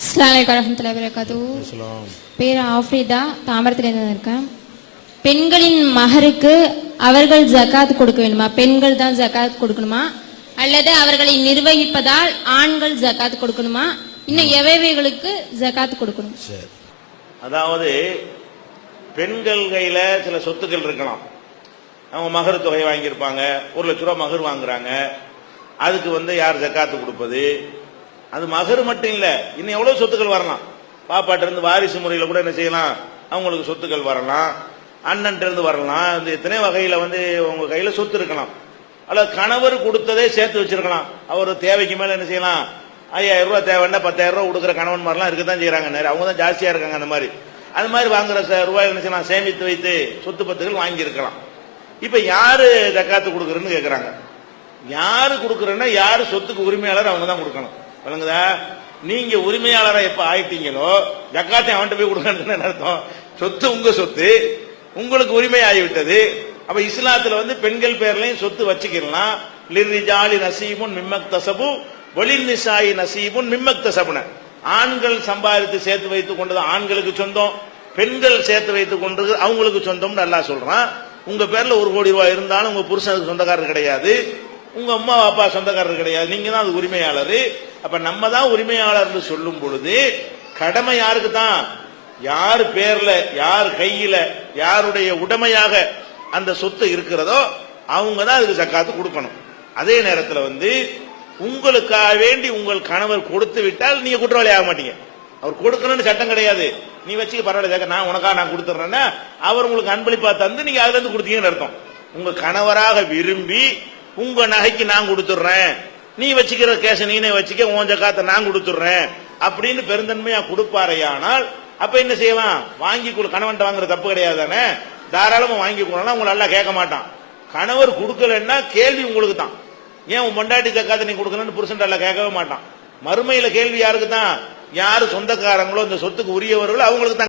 அஸ்ஸலாமு அலைக்கும் வரஹ்மத்துல்லாஹி வபரகாத்துஹு. பேர் ஆஃப்ரிதா, தாம்பரத்திலிருந்து இருக்கேன். பெண்களின் மகருக்கு அவர்கள் ஜகாத் கொடுக்க வேண்டுமா? பெண்கள் தான் ஜகாத் கொடுக்கணுமா, அல்லது அவர்களை நிர்வகிப்பதால் ஆண்கள் ஜகாத் கொடுக்கணுமா? இன்னும் எவைகளுக்கு ஜகாத் கொடுக்கணும்? அதாவது பெண்கள் கையில சில சொத்துக்கள் இருக்கலாம். அவங்க மகர் தொகை வாங்கியிருப்பாங்க, 1 லட்ச ரூபாய் மகர் வாங்குறாங்க. அதுக்கு யார் ஜக்காத்து கொடுப்பது? அது மகர் மட்டும் இல்ல, இன்னும் எவ்வளவு சொத்துக்கள் வரலாம். பாப்பாட்ட இருந்து வாரிசு முறையில் கூட என்ன செய்யலாம், அவங்களுக்கு சொத்துக்கள் வரலாம். அண்ணன் இருந்து வரலாம். எத்தனை வகையில உங்க கையில சொத்து இருக்கலாம். அல்லது கணவர் கொடுத்ததே சேர்த்து வச்சிருக்கலாம். அவர் தேவைக்கு மேல என்ன செய்யலாம், 5000 ரூபாய் தேவைன்னா 10,000 ரூபாய் கொடுக்குற கணவன் மாதிரிலாம் இருக்கத்தான் செய்யறாங்க. அவங்க தான் ஜாஸ்தியா இருக்காங்க. அந்த மாதிரி அது மாதிரி வாங்குற ரூபாய் என்ன செய்யலாம், சேமித்து வைத்து சொத்து பத்துகள் வாங்கி இருக்கலாம். இப்ப யாரு ஜக்காத்து கொடுக்குறன்னு கேக்குறாங்க. யாரு கொடுக்குறன்னா யாரு சொத்துக்கு உரிமையாளர் அவங்க தான் கொடுக்கணும். சொல்லுங்கதா, நீங்க உரிமையாளரை எப்ப ஆயிட்டீங்களோ ஜக்காத்தை அவன்கிட்ட போய் கொடுக்கணும்னு அர்த்தம். சொத்து உங்க சொத்து, உங்களுக்கு உரிமை ஆகிவிட்டது. அப்ப இஸ்லாத்துல பெண்கள் பேர்லயும் சொத்து வச்சுக்கலாம். லிர்ரிஜாலி நசீபுன் மிம்மக்தஸபு வலின்னிசாயி நசீபுன் மிம்மக்தஸபுன. ஆண்கள் சம்பாதித்து சேர்த்து வைத்துக் கொண்டது ஆண்களுக்கு சொந்தம், பெண்கள் சேர்த்து வைத்துக் கொண்டது அவங்களுக்கு சொந்தம்னு அல்லாஹ் சொல்றான். உங்க பேர்ல 1 கோடி ரூபாய் இருந்தாலும் உங்க புருஷனுக்கு சொந்தக்காரர் கிடையாது, உங்க அம்மா அப்பா சொந்தக்காரர் கிடையாது, நீங்க தான் அது உரிமையாளர். அப்ப நம்ம தான் உரிமையாளர் சொல்லும் பொழுது கடமை யாருக்கு தான்? யார் பேர்ல, யார் கையில, யாருடைய உடைமையாக அந்த சொத்து இருக்கிறதோ அவங்க தான் அதுக்கு ஜக்காத்து கொடுக்கணும். அதே நேரத்தில் உங்களுக்காக வேண்டி உங்கள் கணவர் கொடுத்து விட்டால் நீங்க குற்றவாளி ஆக மாட்டீங்க. அவர் கொடுக்கணும்னு சட்டம் கிடையாது. நீ வச்சு பரவாயில்ல, நான் உனக்காக நான் கொடுத்துறேன்னா அவர் உங்களுக்கு அன்பளிப்பா தந்து நீங்க அதுல இருந்து கொடுத்தீங்கன்னு அர்த்தம். உங்க கணவராக விரும்பி உங்க நகைக்கு நான் கொடுத்துடுறேன், நீ வச்சுக்கிற கேச நீனே வச்சுக்க, உன் ஜக்காத்தை நான் கொடுத்துடுறேன் அப்படின்னு பெருந்தன்மையா கொடுப்பாரையானால் அப்ப என்ன செய்யலாம், வாங்கி கணவன் வாங்குற தப்பு கிடையாது தானே, தாராளமா வாங்கி கொடுக்கலாம். உங்களை எல்லாம் கேட்க மாட்டான். கணவர் கொடுக்கலன்னா கேள்வி உங்களுக்கு தான். ஏன் உன் பொண்டாட்டி ஜக்காத்தை நீ கொடுக்கலன்னு புருஷன் எல்லாம் கேட்கவே மாட்டான். மறுமையில கேள்வி யாருக்கு தான்? யாரு சொந்தக்காரங்களோ இந்த சொத்துக்கு உரியவர்களோ அவங்களுக்கு தான்.